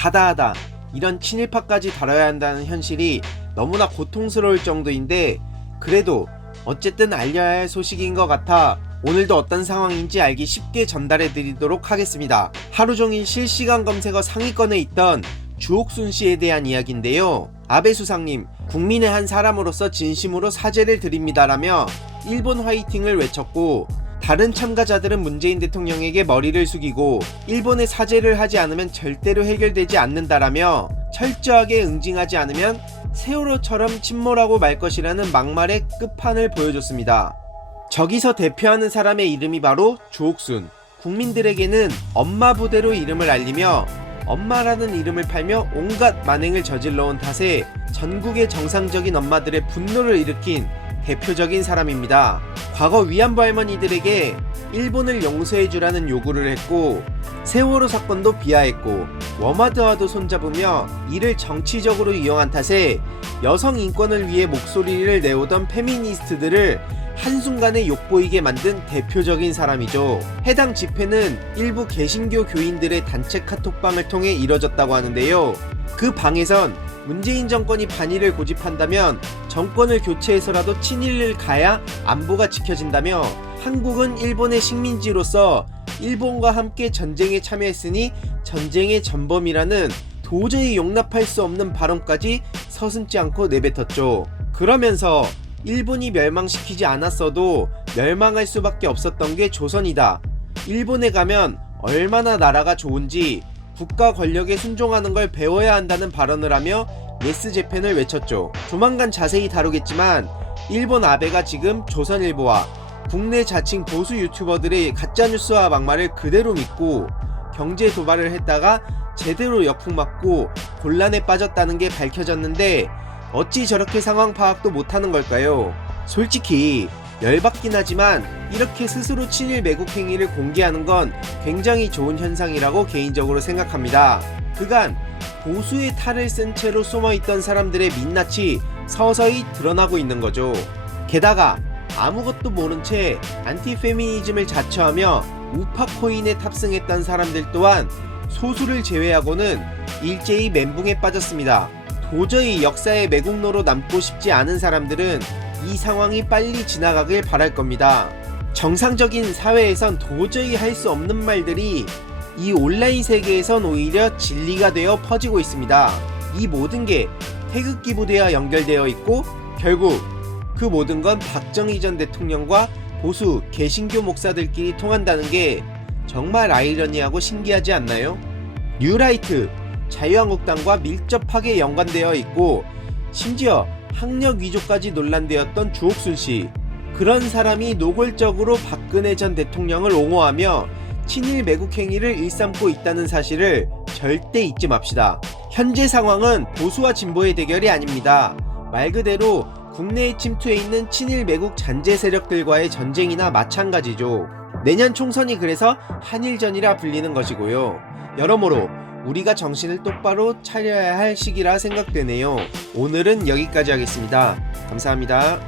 하다하다 이런 친일파까지 다뤄야 한다는 현실이 너무나 고통스러울 정도인데 그래도 어쨌든 알려야 할 소식인 것 같아 오늘도 어떤 상황인지 알기 쉽게 전달해 드리도록 하겠습니다. 하루 종일 실시간 검색어 상위권에 있던 주옥순 씨에 대한 이야기인데요. 아베 수상님, 국민의 한 사람으로서 진심으로 사죄를 드립니다라며 일본 화이팅을 외쳤고 다른 참가자들은 문재인 대통령에게 머리를 숙이고 일본에 사죄를 하지 않으면 절대로 해결되지 않는다라며 철저하게 응징하지 않으면 세월호처럼 침몰하고 말 것이라는 막말의 끝판을 보여줬습니다. 저기서 대표하는 사람의 이름이 바로 주옥순. 국민들에게는 엄마 부대로 이름을 알리며 엄마라는 이름을 팔며 온갖 만행을 저질러온 탓에 전국의 정상적인 엄마들의 분노를 일으킨 대표적인 사람입니다. 과거 위안부 할머니들에게 일본을 용서해주라는 요구를 했고 세월호 사건도 비하했고 워마드와도 손잡으며 이를 정치적으로 이용한 탓에 여성 인권을 위해 목소리를 내오던 페미니스트들을 한순간에 욕보이게 만든 대표적인 사람이죠. 해당 집회는 일부 개신교 교인들의 단체 카톡방을 통해 이뤄졌다고 하는데요. 그 방에선 문재인 정권이 반일을 고집한다면 정권을 교체해서라도 친일을 가야 안보가 지켜진다며 한국은 일본의 식민지로서 일본과 함께 전쟁에 참여했으니 전쟁의 전범이라는 도저히 용납할 수 없는 발언까지 서슴지 않고 내뱉었죠. 그러면서 일본이 멸망시키지 않았어도 멸망할 수밖에 없었던 게 조선이다. 일본에 가면 얼마나 나라가 좋은지 국가 권력에 순종하는 걸 배워야 한다는 발언을 하며 예스 재팬을 외쳤죠. 조만간 자세히 다루겠지만 일본 아베가 지금 조선일보와 국내 자칭 보수 유튜버들의 가짜뉴스와 막말을 그대로 믿고 경제 도발을 했다가 제대로 역풍 맞고 곤란에 빠졌다는 게 밝혀졌는데 어찌 저렇게 상황 파악도 못하는 걸까요? 솔직히 열받긴 하지만 이렇게 스스로 친일 매국 행위를 공개하는 건 굉장히 좋은 현상이라고 개인적으로 생각합니다. 그간 보수의 탈을 쓴 채로 숨어있던 사람들의 민낯이 서서히 드러나고 있는 거죠. 게다가 아무것도 모른 채 안티페미니즘을 자처하며 우파 코인에 탑승했던 사람들 또한 소수를 제외하고는 일제히 멘붕에 빠졌습니다. 도저히 역사의 매국노로 남고 싶지 않은 사람들은 이 상황이 빨리 지나가길 바랄 겁니다. 정상적인 사회에선 도저히 할 수 없는 말들이 이 온라인 세계에선 오히려 진리가 되어 퍼지고 있습니다. 이 모든 게 태극기 부대와 연결되어 있고 결국 그 모든 건 박정희 전 대통령과 보수 개신교 목사들끼리 통한다는 게 정말 아이러니하고 신기하지 않나요? 뉴라이트 자유한국당과 밀접하게 연관되어 있고 심지어 학력 위조까지 논란되었던 주옥순 씨 그런 사람이 노골적으로 박근혜 전 대통령을 옹호하며 친일 매국 행위를 일삼고 있다는 사실을 절대 잊지 맙시다. 현재 상황은 보수와 진보의 대결이 아닙니다. 말 그대로 국내에 침투해 있는 친일 매국 잔재 세력들과의 전쟁이나 마찬가지죠. 내년 총선이 그래서 한일전이라 불리는 것이고요. 여러모로 우리가 정신을 똑바로 차려야 할 시기라 생각되네요. 오늘은 여기까지 하겠습니다. 감사합니다.